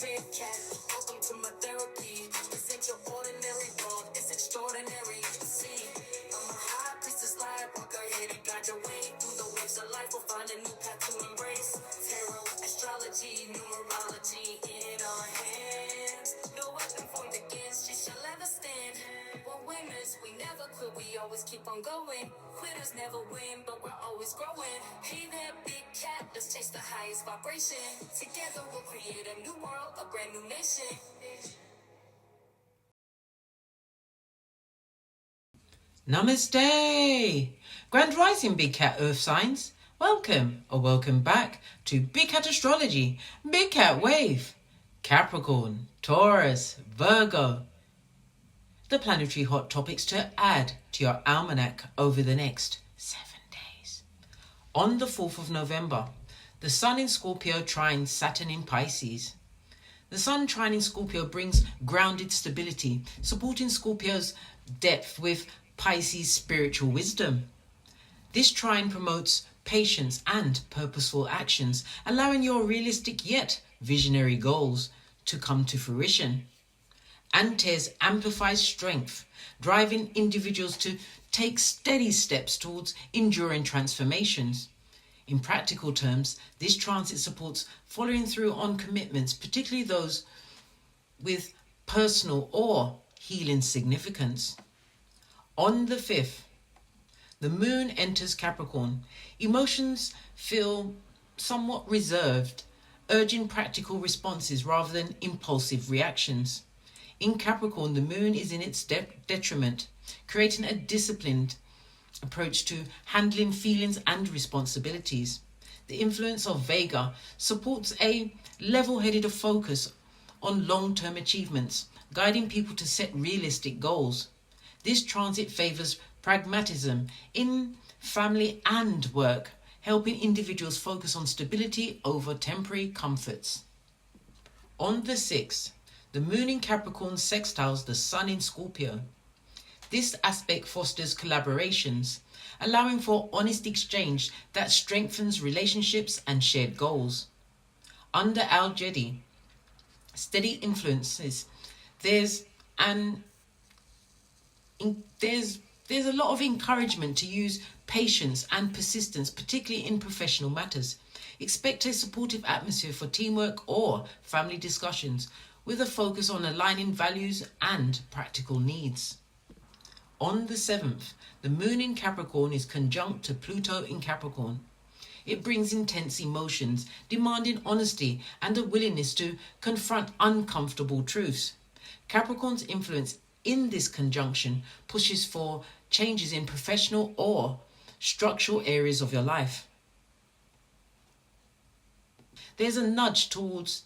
big cat. Welcome to my therapy. This ain't your ordinary world, it's extraordinary. See, I'm a high priestess, light walker, here to guide your way through the waves of life. We'll find a new path to embrace. Tarot, astrology, numerology in our hands. No weapon formed against you shall ever stand. We're winners, we never quit, we always keep on going. Quitters never win, but we're always growing. Hey there, big cat, let's chase the highest vibration. Together we'll create a new world, a brand new nation. Namaste! Grand Rising Big Cat Earth Signs. Welcome or welcome back to Big Cat Astrology, Big Cat Wave, Capricorn, Taurus, Virgo. The planetary hot topics to add to your almanac over the next 7 days. On the 4th of November, the Sun in Scorpio trines Saturn in Pisces. The Sun trine in Scorpio brings grounded stability, supporting Scorpio's depth with Pisces' spiritual wisdom. This trine promotes patience and purposeful actions, allowing your realistic yet visionary goals to come to fruition. Antares amplifies strength, driving individuals to take steady steps towards enduring transformations. In practical terms, this transit supports following through on commitments, particularly those with personal or healing significance. On the 5th, the moon enters Capricorn. Emotions feel somewhat reserved, urging practical responses rather than impulsive reactions. In Capricorn, the moon is in its detriment, creating a disciplined approach to handling feelings and responsibilities. The influence of Vega supports a level-headed focus on long-term achievements, guiding people to set realistic goals. This transit favors pragmatism in family and work, helping individuals focus on stability over temporary comforts. On the 6th, the moon in Capricorn sextiles the sun in Scorpio. This aspect fosters collaborations, allowing for honest exchange that strengthens relationships and shared goals. Under Al-Jedi, steady influences, there's a lot of encouragement to use patience and persistence, particularly in professional matters. Expect a supportive atmosphere for teamwork or family discussions, with a focus on aligning values and practical needs. On the 7th, the moon in Capricorn is conjunct to Pluto in Capricorn. It brings intense emotions, demanding honesty and a willingness to confront uncomfortable truths. Capricorn's influence in this conjunction pushes for changes in professional or structural areas of your life. There's a nudge towards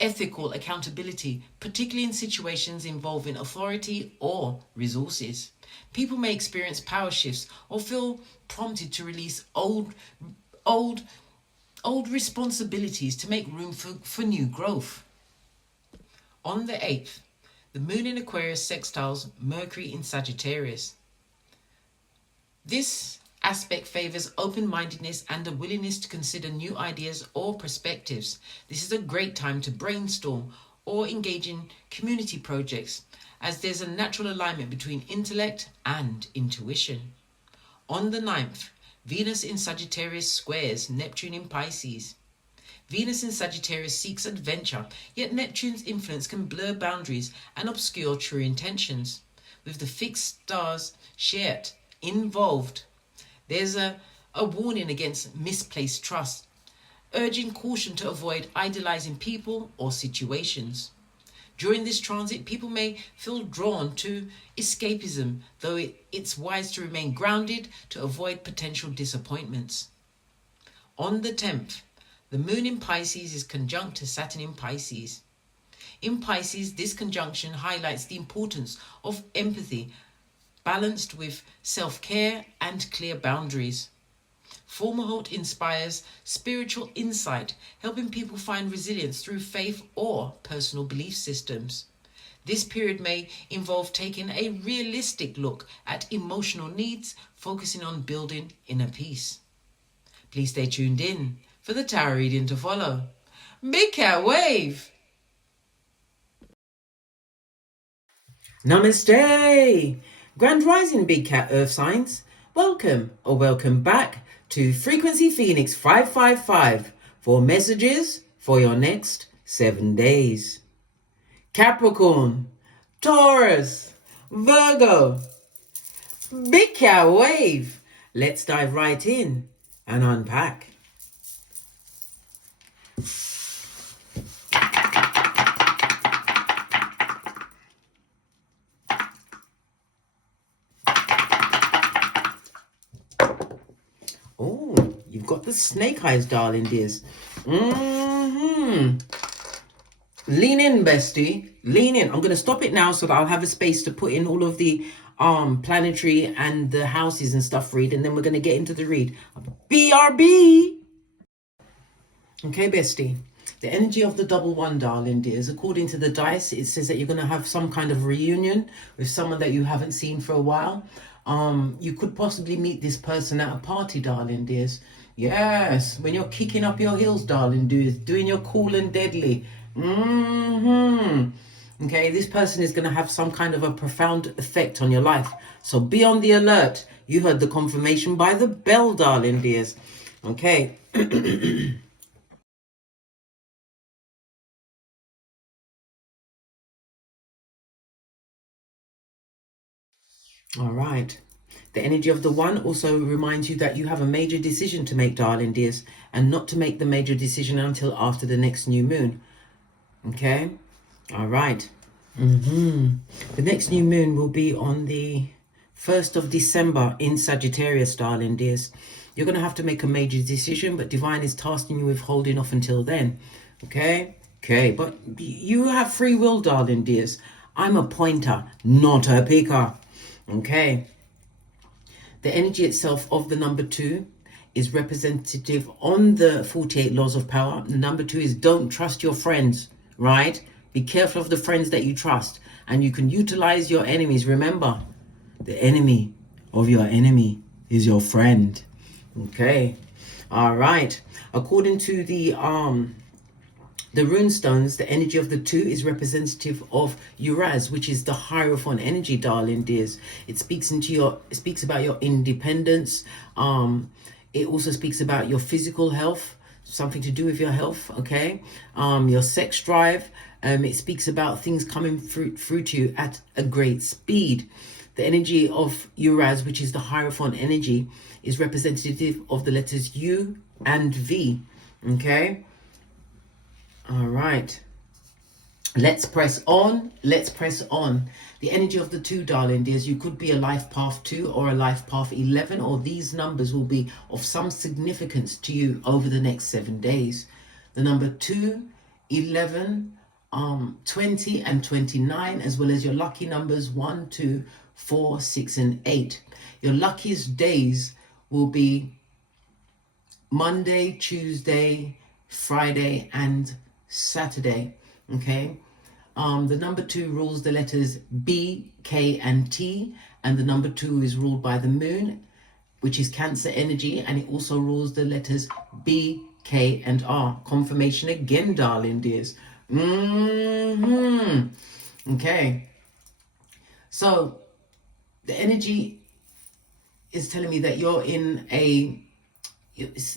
ethical accountability, particularly in situations involving authority or resources. People may experience power shifts or feel prompted to release old responsibilities to make room for new growth. On the 8th, the moon in Aquarius sextiles Mercury in Sagittarius. This aspect favors open-mindedness and a willingness to consider new ideas or perspectives. This is a great time to brainstorm or engage in community projects, as there's a natural alignment between intellect and intuition. On the 9th, Venus in Sagittarius squares Neptune in Pisces. Venus in Sagittarius seeks adventure, yet Neptune's influence can blur boundaries and obscure true intentions. With the fixed stars shared involved, there's a warning against misplaced trust, urging caution to avoid idolizing people or situations. During this transit, people may feel drawn to escapism, though it's wise to remain grounded to avoid potential disappointments. On the 10th, the moon in Pisces is conjunct to Saturn in Pisces. In Pisces, this conjunction highlights the importance of empathy, balanced with self-care and clear boundaries. Fomalhaut inspires spiritual insight, helping people find resilience through faith or personal belief systems. This period may involve taking a realistic look at emotional needs, focusing on building inner peace. Please stay tuned in for the tarot reading to follow. Big Cat Wave! Namaste! Grand Rising Big Cat Earth Signs. Welcome or welcome back to Frequency Phoenix 555 for messages for your next 7 days. Capricorn, Taurus, Virgo, Big Cat Wave. Let's dive right in and unpack. Oh, you've got the snake eyes, darling dears. Lean in, bestie. Lean in. I'm going to stop it now so that I'll have a space to put in all of the planetary and the houses and stuff read, and then we're going to get into the read. BRB. Okay, bestie. The energy of the double one, darling dears, according to the dice, it says that you're going to have some kind of reunion with someone that you haven't seen for a while. You could possibly meet this person at a party, darling dears. Yes, when you're kicking up your heels, darling dears, doing your cool and deadly. Okay, this person is going to have some kind of a profound effect on your life. So be on the alert. You heard the confirmation by the bell, darling dears. Okay. All right. The energy of the one also reminds you that you have a major decision to make, darling dears, and not to make the major decision until after the next new moon. Okay? All right. The next new moon will be on the 1st of December in Sagittarius, darling dears. You're going to have to make a major decision, but Divine is tasking you with holding off until then. Okay? Okay, but you have free will, darling dears. I'm a pointer, not a picker. Okay. The energy itself of the number 2 is representative on the 48 laws of power. The number 2 is don't trust your friends, right? Be careful of the friends that you trust. And you can utilize your enemies. Remember, the enemy of your enemy is your friend. Okay. All right. According to the rune stones, the energy of the 2 is representative of Uraz, which is the Hierophant energy, darling dears. It speaks about your independence. It also speaks about your physical health, something to do with your health, okay? Your sex drive. It speaks about things coming through to you at a great speed. The energy of Uraz, which is the Hierophant energy, is representative of the letters U and V, okay? All right. Let's press on. Let's press on. The energy of the 2, darling dears, you could be a life path 2 or a life path 11, or these numbers will be of some significance to you over the next 7 days. The number 2, 11, 20 and 29, as well as your lucky numbers 1, 2, 4, 6 and 8. Your luckiest days will be Monday, Tuesday, Friday and Saturday. Okay. The number 2 rules the letters B, K and T, and the number 2 is ruled by the moon, which is Cancer energy, and it also rules the letters B, K and R. Confirmation again, darling dears. Okay. So the energy is telling me that you're in a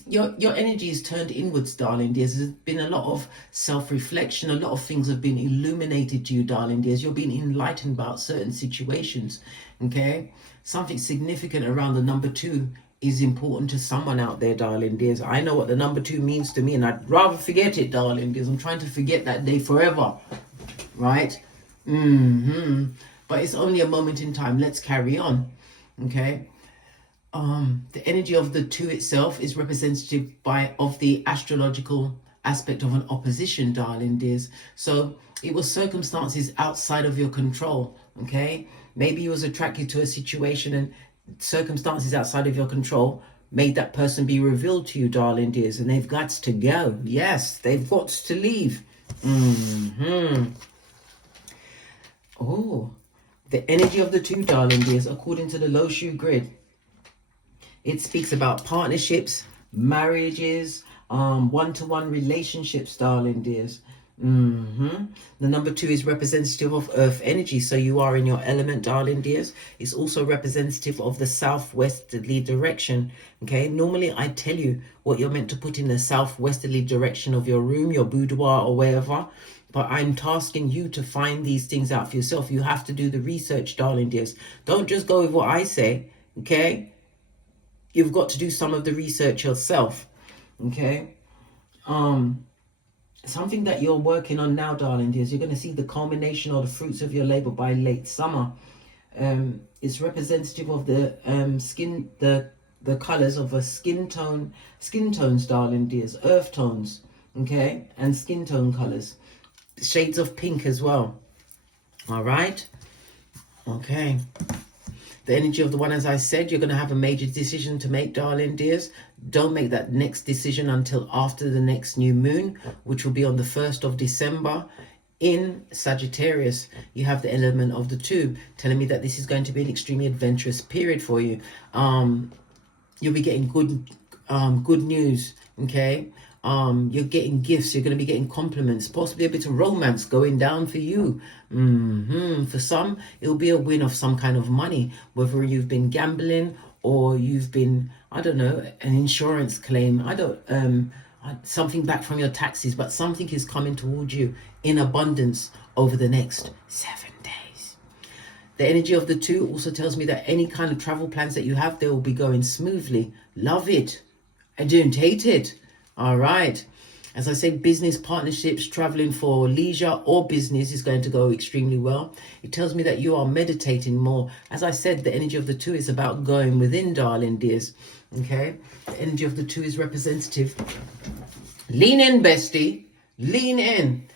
your energy is turned inwards, darling dears. There's been a lot of self-reflection. A lot of things have been illuminated to you, darling dears. You're being enlightened about certain situations. Okay, something significant around the number 2 is important to someone out there, darling dears. I know what the number 2 means to me, and I'd rather forget it, darling dears. I'm trying to forget that day forever, right? But it's only a moment in time. Let's carry on. Okay. The energy of the 2 itself is representative of the astrological aspect of an opposition, darling dears. So it was circumstances outside of your control. Okay, maybe you was attracted to a situation and circumstances outside of your control made that person be revealed to you, darling dears, and they've got to go. Yes, they've got to leave. Oh, the energy of the 2, darling dears, according to the low shoe grid, it speaks about partnerships, marriages, one-to-one relationships, darling dears. The number 2 is representative of earth energy. So you are in your element, darling dears. It's also representative of the southwesterly direction. Okay, normally I tell you what you're meant to put in the southwesterly direction of your room, your boudoir, or wherever. But I'm tasking you to find these things out for yourself. You have to do the research, darling dears. Don't just go with what I say. Okay, you've got to do some of the research yourself. Okay. Something that you're working on now, darling dears, you're going to see the culmination or the fruits of your labor by late summer. It's representative of the skin, the colors of a skin tones, darling dears, earth tones, okay, and skin tone colors, shades of pink as well. All right, okay. The energy of the one, as I said, you're going to have a major decision to make, darling dears. Don't make that next decision until after the next new moon, which will be on the 1st of December in Sagittarius. You have the element of the 2, telling me that this is going to be an extremely adventurous period for you. You'll be getting good news, okay? You're getting gifts, you're going to be getting compliments, possibly a bit of romance going down for you. For some, it'll be a win of some kind of money, whether you've been gambling or you've been, I don't know, an insurance claim, something back from your taxes, but something is coming towards you in abundance over the next 7 days. The energy of the 2 also tells me that any kind of travel plans that you have, they will be going smoothly. Love it. I don't hate it. All right. As I said, business partnerships, traveling for leisure or business is going to go extremely well. It tells me that you are meditating more. As I said, the energy of the 2 is about going within, darling dears. Okay. The energy of the 2 is representative. Lean in, bestie. Lean in.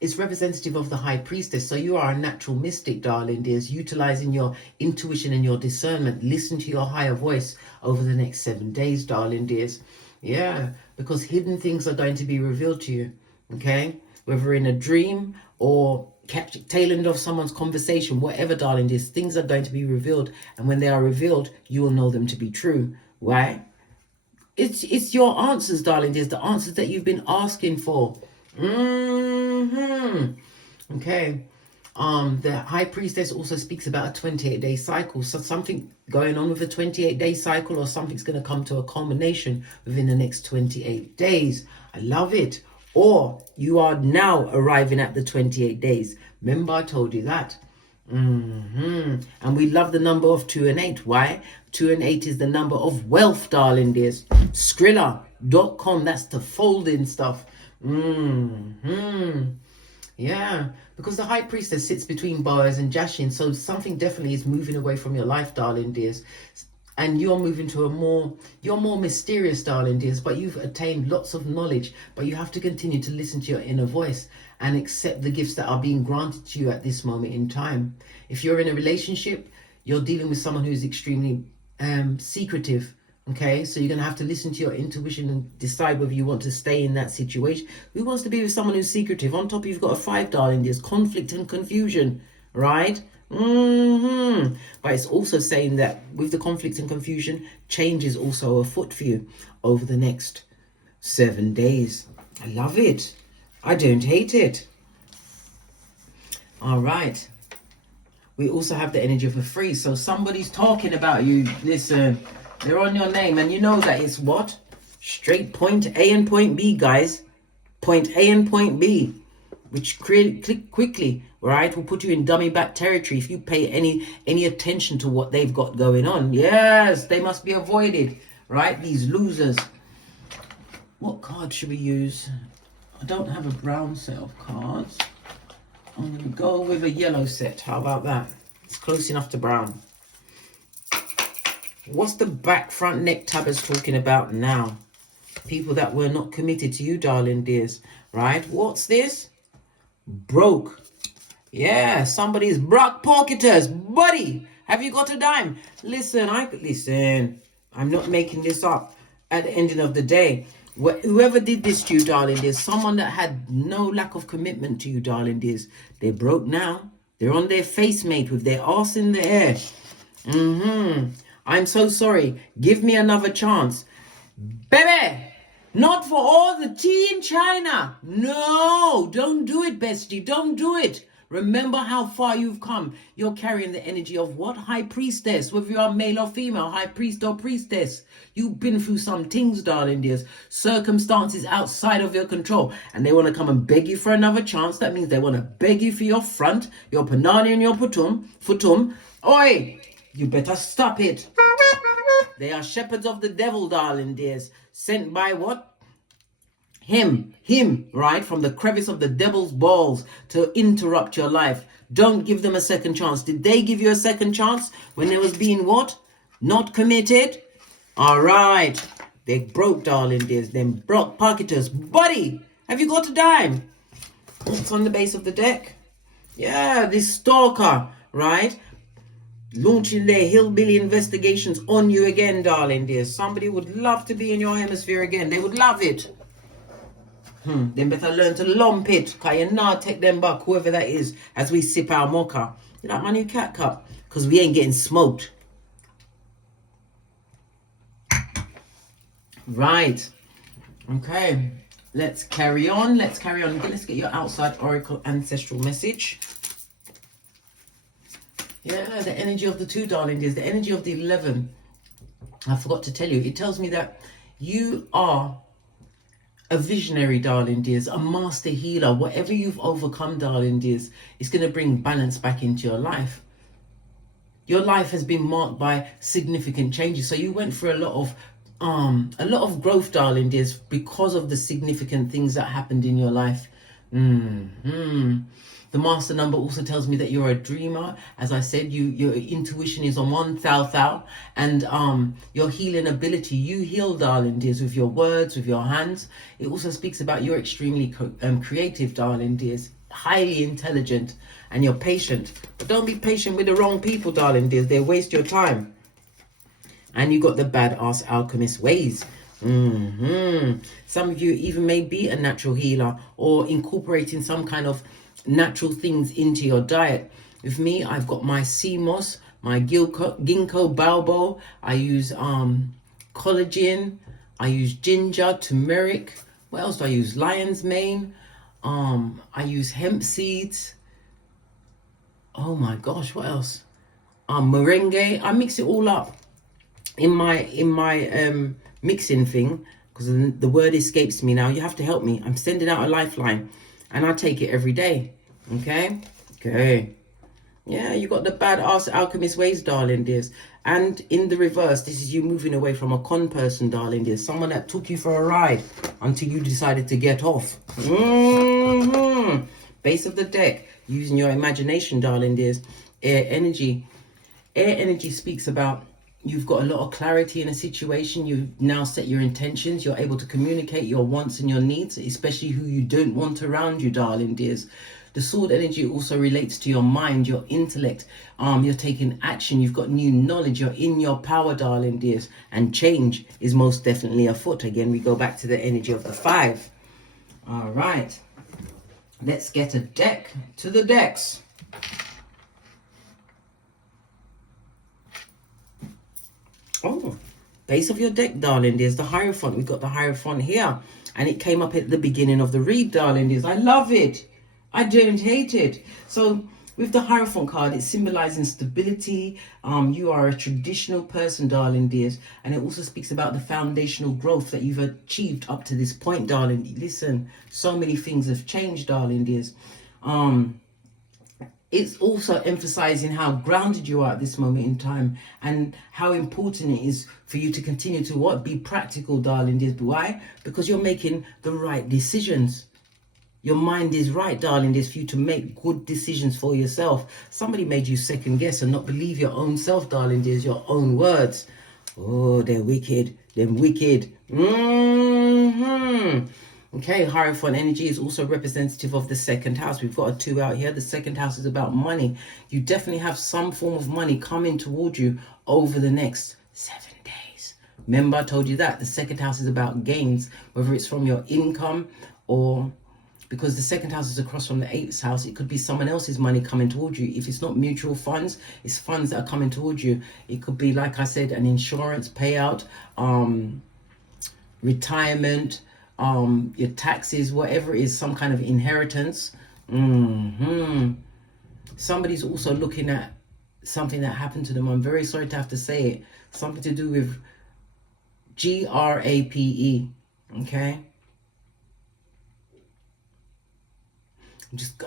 It's representative of the High Priestess. So you are a natural mystic, darling dears, utilizing your intuition and your discernment. Listen to your higher voice over the next 7 days, darling dears. Yeah, because hidden things are going to be revealed to you, okay? Whether in a dream or tail end of someone's conversation, whatever, darling, these things are going to be revealed. And when they are revealed, you will know them to be true. Why? It's your answers, darling. There's the answers that you've been asking for. Okay. The High Priestess also speaks about a 28-day cycle. So something going on with a 28-day cycle, or something's going to come to a culmination within the next 28 days. I love it. Or you are now arriving at the 28 days. Remember, I told you that. And we love the number of 2 and 8. Why? 2 and 8 is the number of wealth, darling dears. Skrilla.com. That's the folding stuff. Yeah, because the High Priestess sits between Boaz and Jashin, so something definitely is moving away from your life, darling dears. And you're moving to you're more mysterious, darling dears, but you've attained lots of knowledge, but you have to continue to listen to your inner voice and accept the gifts that are being granted to you at this moment in time. If you're in a relationship, you're dealing with someone who's extremely secretive. Okay, so you're going to have to listen to your intuition and decide whether you want to stay in that situation. Who wants to be with someone who's secretive? On top, you've got a 5, darling. There's conflict and confusion, right? But it's also saying that with the conflict and confusion, change is also afoot for you over the next 7 days. I love it. I don't hate it. All right. We also have the energy of a 3. So somebody's talking about you. Listen. They're on your name, and you know that it's what? Straight point A and point B, guys. Point A and point B, which click quickly, right? Will put you in dummy back territory if you pay any attention to what they've got going on. Yes, they must be avoided, right? These losers. What card should we use? I don't have a brown set of cards. I'm going to go with a yellow set. How about that? It's close enough to brown. What's the back front neck tabbers talking about now? People that were not committed to you, darling dears, right? What's this? Broke. Yeah, somebody's broke pocketers. Buddy, have you got a dime? Listen, I'm not making this up. At the ending of the day, whoever did this to you, darling dears, someone that had no lack of commitment to you, darling dears, they're broke now. They're on their face, mate, with their arse in the air. I'm so sorry. Give me another chance. Baby, Not for all the tea in China. No, don't do it, bestie. Don't do it. Remember how far you've come. You're carrying the energy of what? High priestess. Whether you are male or female, high priest or priestess. You've been through some things, darling dears. Circumstances outside of your control. And they want to come and beg you for another chance. That means they want to beg you for your front, your panani and your futum. Oi, you better stop it. They are shepherds of the devil, darling dears. Sent by what? Him, right? From the crevice of the devil's balls to interrupt your life. Don't give them a second chance. Did they give you a second chance when they was being what? Not committed? All right. They broke, darling dears. Them broke pocketers. Buddy, have you got a dime? What's on the base of the deck? Yeah, this stalker, right? Launching their hillbilly investigations on you again, darling dears. Somebody would love to be in your hemisphere again. They would love it. Then better learn to lump it, because you not take them back, whoever that is, as we sip our mocha. You like my new cat cup? Because we ain't getting smoked. Right. Okay. Let's carry on. Let's get your outside oracle ancestral message. Yeah, the energy of the 2, darling dears. The energy of the 11. I forgot to tell you. It tells me that you are a visionary, darling dears, a master healer. Whatever you've overcome, darling dears, is going to bring balance back into your life. Your life has been marked by significant changes. So you went through a lot of growth, darling dears, because of the significant things that happened in your life. The master number also tells me that you're a dreamer. As I said, your intuition is on 1,000, and your healing ability, you heal, darling dears, with your words, with your hands. It also speaks about you're extremely creative, darling dears, highly intelligent, and you're patient. But don't be patient with the wrong people, darling dears. They waste your time. And you got the badass alchemist ways. Some of you even may be a natural healer or incorporating some kind of natural things into your diet. With me, I've got my sea moss, my ginkgo biloba. I use collagen. I use ginger, turmeric. What else do I use? Lion's mane. I use hemp seeds. Oh my gosh, what else? Merengue. I mix it all up in my mixing thing, because the word escapes me now. You have to help me. I'm sending out a lifeline, and I take it every day. Okay. Yeah, you got the badass alchemist ways, darling dears. And in the reverse, this is you moving away from a con person, darling dears. Someone that took you for a ride until you decided to get off. Base of the deck, using your imagination, darling dears. Air energy. Air energy speaks about you've got a lot of clarity in a situation. You now set your intentions. You're able to communicate your wants and your needs, especially who you don't want around you, darling dears. The sword energy also relates to your mind, your intellect. You're taking action. You've got new knowledge. You're in your power, darling dears. And change is most definitely afoot. Again, we go back to the energy of the 5. All right. Let's get a deck to the decks. Oh, base of your deck, darling dears, the Hierophant. We've got the Hierophant here, and it came up at the beginning of the read, darling dears. I love it. I don't hate it. So with the Hierophant card, it's symbolizing stability. You are a traditional person, darling dears, and it also speaks about the foundational growth that you've achieved up to this point, darling. Listen, so many things have changed, darling dears. It's also emphasizing how grounded you are at this moment in time, and how important it is for you to continue to what? Be practical, darling dears. Why? Because you're making the right decisions. Your mind is right, darling dears, for you to make good decisions for yourself. Somebody made you second guess and not believe your own self, darling dears, your own words. Oh, they're wicked. They're wicked. Okay, Hierophant energy is also representative of the 2nd house. We've got a 2 out here. The 2nd house is about money. You definitely have some form of money coming toward you over the next 7 days. Remember, I told you that. The 2nd house is about gains, whether it's from your income or because the 2nd house is across from the 8th house. It could be someone else's money coming towards you. If it's not mutual funds, it's funds that are coming towards you. It could be, like I said, an insurance payout, retirement, your taxes, whatever it is, some kind of inheritance. Somebody's also looking at something that happened to them. I'm very sorry to have to say it. Something to do with GRAPE. Okay.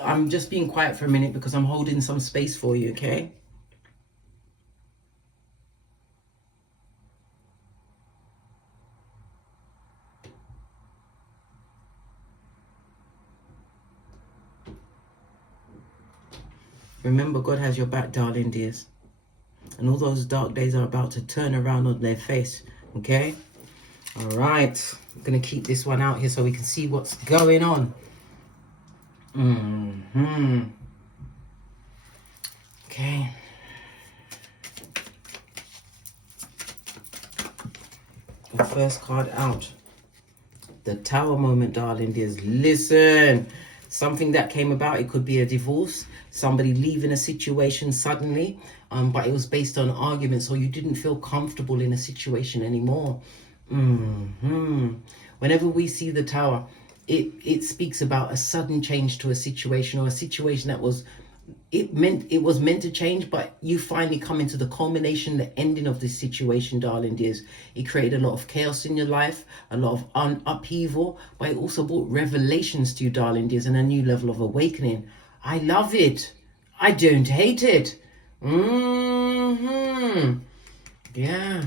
I'm just being quiet for a minute because I'm holding some space for you, okay? Remember, God has your back, darling dears. And all those dark days are about to turn around on their face, okay? All right. I'm going to keep this one out here so we can see what's going on. Okay. The first card out. The Tower moment, darling dears. Listen. Something that came about, it could be a divorce, somebody leaving a situation suddenly, but it was based on arguments, or you didn't feel comfortable in a situation anymore. Whenever we see the Tower, it speaks about a sudden change to a situation, or a situation that was meant to change, but you finally come into the culmination, the ending of this situation, darling dears. It created a lot of chaos in your life, a lot of upheaval, but it also brought revelations to you, darling dears, and a new level of awakening. I love it. I don't hate it. Yeah.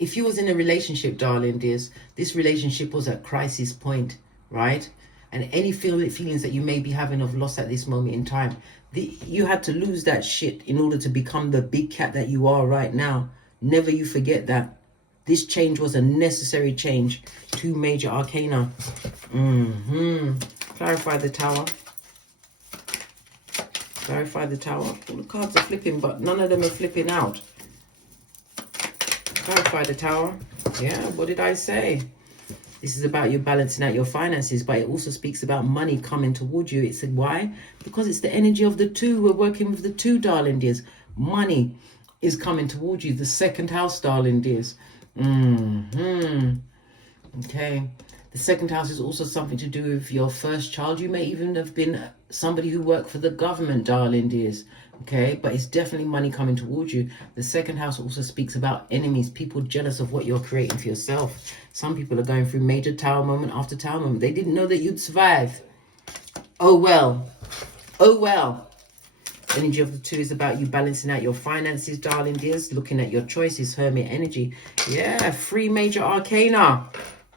If you was in a relationship, darling dears, this relationship was at crisis point, right? And any feelings that you may be having of loss at this moment in time, you had to lose that shit in order to become the big cat that you are right now. Never you forget that. This change was a necessary change. 2 major arcana. Clarify the Tower. Clarify the Tower. All the cards are flipping, but none of them are flipping out. Clarify the Tower. Yeah, what did I say? This is about you balancing out your finances, but it also speaks about money coming towards you. It said, why? Because it's the energy of the 2. We're working with the 2, darling dears. Money is coming towards you. The 2nd house, darling dears. Okay. The 2nd house is also something to do with your first child. You may even have been somebody who worked for the government, darling dears. Okay, but it's definitely money coming towards you. The 2nd house also speaks about enemies, people jealous of what you're creating for yourself. Some people are going through major Tower moment after Tower moment. They didn't know that you'd survive. Oh well. Oh well. Energy of the 2 is about you balancing out your finances, darling dears. Looking at your choices, Hermit energy. Yeah, 3 major arcana.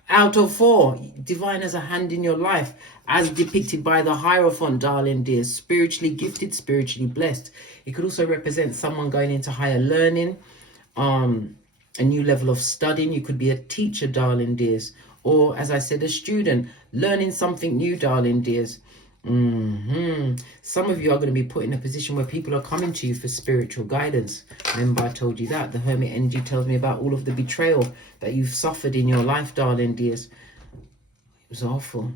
Out of 4, divine has a hand in your life, as depicted by the Hierophant, darling dears. Spiritually gifted, spiritually blessed. It could also represent someone going into higher learning, a new level of studying. You could be a teacher, darling dears, or as I said, a student learning something new, darling dears. Some of you are going to be put in a position where people are coming to you for spiritual guidance. Remember, I told you that. The Hermit energy tells me about all of the betrayal that you've suffered in your life, darling dears. It was awful.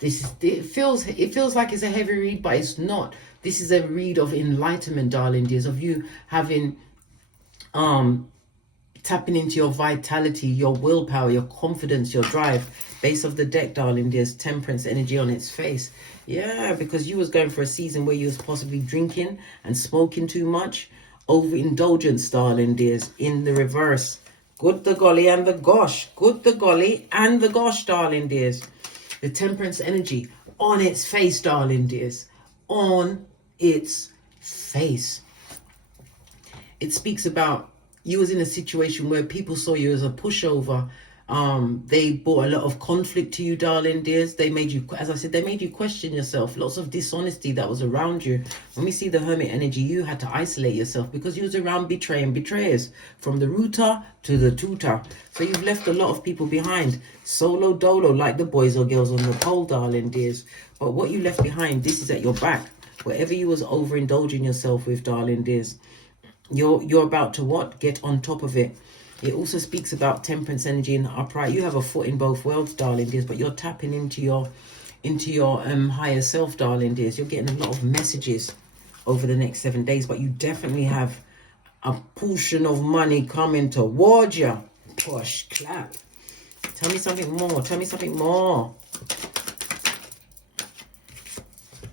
It feels like it's a heavy read, but it's not. This is a read of enlightenment, darling dears, of you having tapping into your vitality, your willpower, your confidence, your drive. Base of the deck, darling dears, Temperance energy on its face. Yeah, because you was going for a season where you was possibly drinking and smoking too much. Overindulgence, darling dears, in the reverse. Good the golly and the gosh. Good the golly and the gosh, darling dears. The Temperance energy on its face, darling dears. On its face. It speaks about you was in a situation where people saw you as a pushover. They brought a lot of conflict to you, darling dears. They made you, as I said, they made you question yourself. Lots of dishonesty that was around you. When we see the Hermit energy, you had to isolate yourself because you was around betraying betrayers, from the rooter to the tutor. So you've left a lot of people behind. Solo dolo, like the boys or girls on the pole, darling dears. But what you left behind, this is at your back. Whatever you was overindulging yourself with, darling dears, you're about to what? Get on top of it. It also speaks about Temperance energy in the upright. You have a foot in both worlds, darling dears, but you're tapping into your higher self, darling dears. You're getting a lot of messages over the next 7 days, but you definitely have a portion of money coming towards you. Push, clap. Tell me something more. Tell me something more.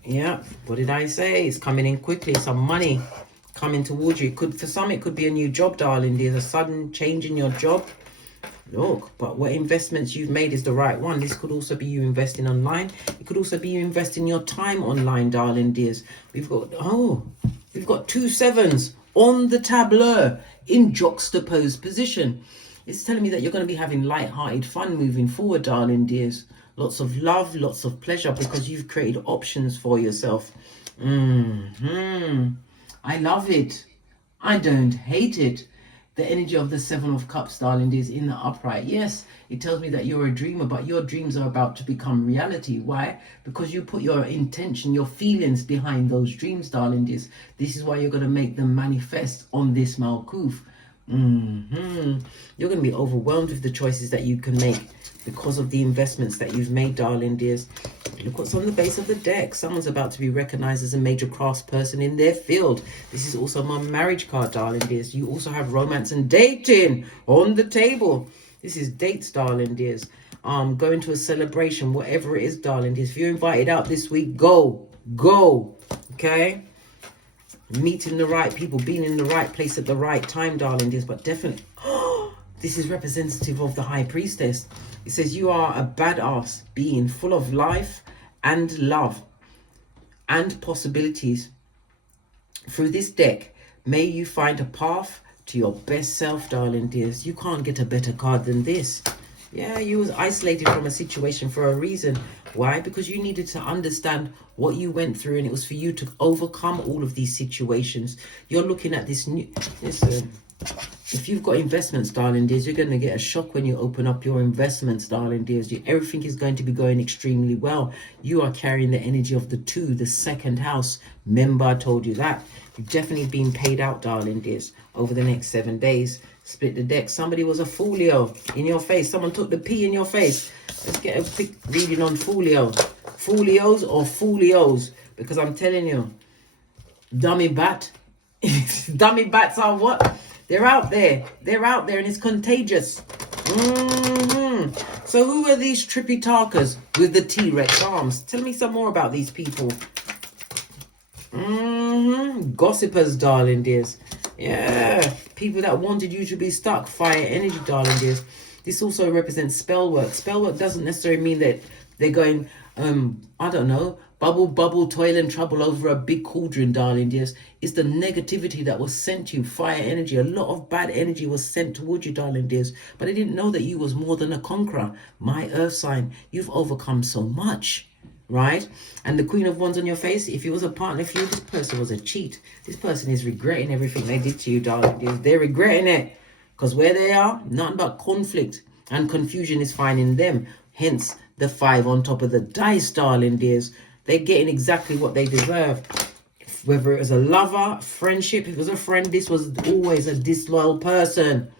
Yeah, what did I say? It's coming in quickly. Some money coming towards you. It could, for some, it could be a new job, darling. There's a sudden change in your job. Look, but what investments you've made is the right one. This could also be you investing online. It could also be you investing your time online, darling dears. We've got 2 sevens on the tableau in juxtaposed position. It's telling me that you're going to be having light-hearted fun moving forward, darling dears. Lots of love, lots of pleasure, because you've created options for yourself. I love it. I don't hate it. The energy of the 7 of Cups, darling, is in the upright. Yes, it tells me that you're a dreamer, but your dreams are about to become reality. Why? Because you put your intention, your feelings behind those dreams, darling. This is why you're going to make them manifest on this Malkuth. You're going to be overwhelmed with the choices that you can make because of the investments that you've made, darling dears. Look what's on the base of the deck. Someone's about to be recognized as a major craftsperson in their field. This is also my marriage card, darling dears. You also have romance and dating on the table. This is dates, darling dears. Going to a celebration, whatever it is, darling dears. If you're invited out this week, go. Okay? Meeting the right people, being in the right place at the right time, darling dears. But definitely, this is representative of the High Priestess. It says you are a badass being full of life and love and possibilities. Through this deck, may you find a path to your best self, darling dears. You can't get a better card than this. Yeah, you was isolated from a situation for a reason. Why? Because you needed to understand what you went through, and it was for you to overcome all of these situations. You're looking at this new... Listen, if you've got investments, darling dears, you're going to get a shock when you open up your investments, darling dears. Everything is going to be going extremely well. You are carrying the energy of the 2, the 2nd house. Remember, I told you that. You've definitely been paid out, darling dears, over the next 7 days. Split the deck. Somebody was a folio in your face. Someone took the P in your face. Let's get a quick reading on folio. Folios or folios? Because I'm telling you, dummy bat. Dummy bats are what? They're out there. They're out there, and it's contagious. So who are these trippy talkers with the T-Rex arms? Tell me some more about these people. Gossipers, darling dears. Yeah, people that wanted you to be stuck. Fire energy, darling dears. This also represents spell work. Spell work doesn't necessarily mean that they're going, I don't know, bubble, toil and trouble over a big cauldron, darling dears. It's the negativity that was sent to you. Fire energy. A lot of bad energy was sent towards you, darling dears. But I didn't know that you was more than a conqueror. My earth sign, you've overcome so much. Right? And the Queen of Wands on your face, if it was a partner for you, this person was a cheat. This person is regretting everything they did to you, darling. They're regretting it. Because where they are, nothing but conflict and confusion is finding them. Hence, the 5 on top of the dice, darling dears. They're getting exactly what they deserve. Whether it was a lover, friendship, if it was a friend, this was always a disloyal person.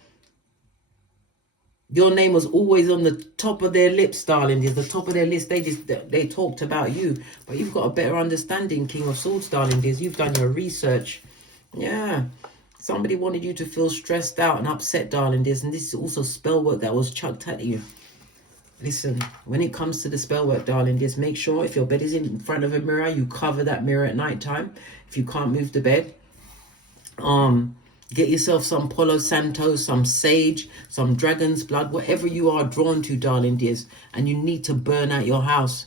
Your name was always on the top of their lips, darling. The top of their list. They talked about you. But you've got a better understanding, King of Swords, darling dears. You've done your research. Yeah. Somebody wanted you to feel stressed out and upset, darling dears. And this is also spell work that was chucked at you. Listen, when it comes to the spell work, darling dears, make sure if your bed is in front of a mirror, you cover that mirror at night time. If you can't move the bed, get yourself some Palo Santo, some sage, some dragon's blood, whatever you are drawn to, darling dears. And you need to burn out your house,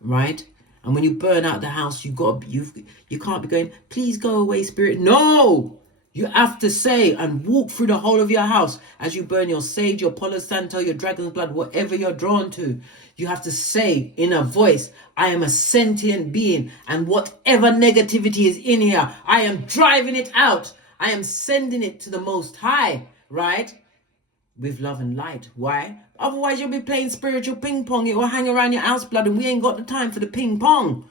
right? And when you burn out the house, you can't be going, please go away, spirit. No! You have to say and walk through the whole of your house as you burn your sage, your Palo Santo, your dragon's blood, whatever you're drawn to. You have to say in a voice, I am a sentient being, and whatever negativity is in here, I am driving it out. I am sending it to the Most High, right? With love and light. Why? Otherwise, you'll be playing spiritual ping pong. It will hang around your house, blood, and we ain't got the time for the ping pong.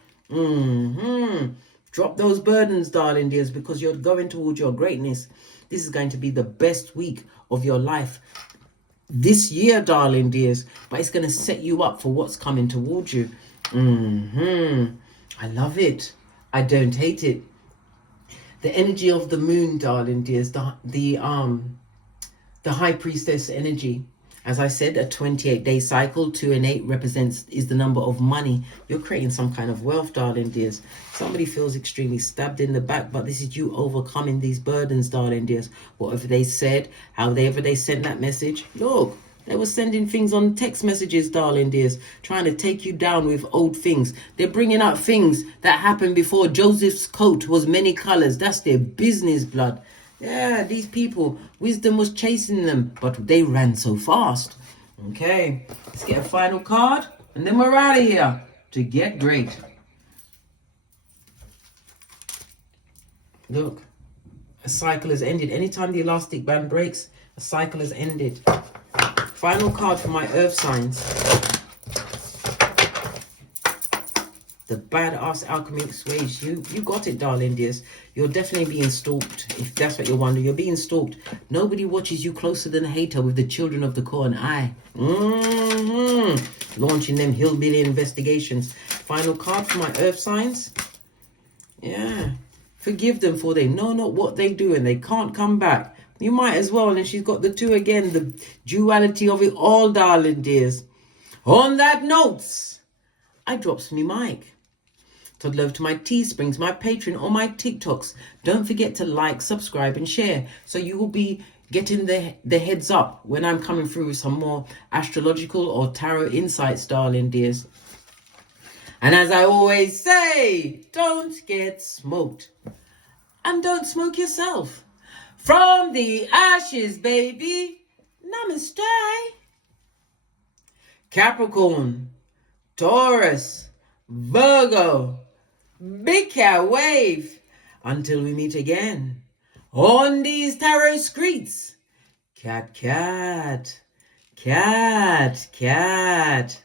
Drop those burdens, darling dears, because you're going towards your greatness. This is going to be the best week of your life this year, darling dears. But it's going to set you up for what's coming towards you. I love it. I don't hate it. The energy of the moon, darling dears, the high priestess energy. As I said, a 28-day cycle, 2 and 8 is the number of money. You're creating some kind of wealth, darling dears. Somebody feels extremely stabbed in the back, but this is you overcoming these burdens, darling dears. Whatever they said, however they sent that message, look, they were sending things on text messages, darling dears, trying to take you down with old things. They're bringing up things that happened before Joseph's coat was many colors. That's their business, blood. Yeah, these people, wisdom was chasing them, but they ran so fast. Okay, let's get a final card, and then we're out of here to get great. Look, a cycle has ended. Anytime the elastic band breaks, a cycle has ended. Final card for my earth signs. The badass alchemist ways. You got it, darling dears. You're definitely being stalked. If that's what you're wondering, you're being stalked. Nobody watches you closer than a hater with the children of the corn eye. Launching them hillbilly investigations. Final card for my earth signs. Yeah. Forgive them for they know not what they do and they can't come back. You might as well. And she's got the 2 again. The duality of it all, darling dears. On that note, I drops me mic. Todd love to my Teesprings, my Patreon, or my TikToks. Don't forget to like, subscribe, and share, so you will be getting the heads up when I'm coming through with some more astrological or tarot insights, darling dears. And as I always say, don't get smoked. And don't smoke yourself. From the ashes, baby. Namaste. Capricorn, Taurus, Virgo, big cat wave. Until we meet again on these tarot streets. Cat, cat, cat, cat.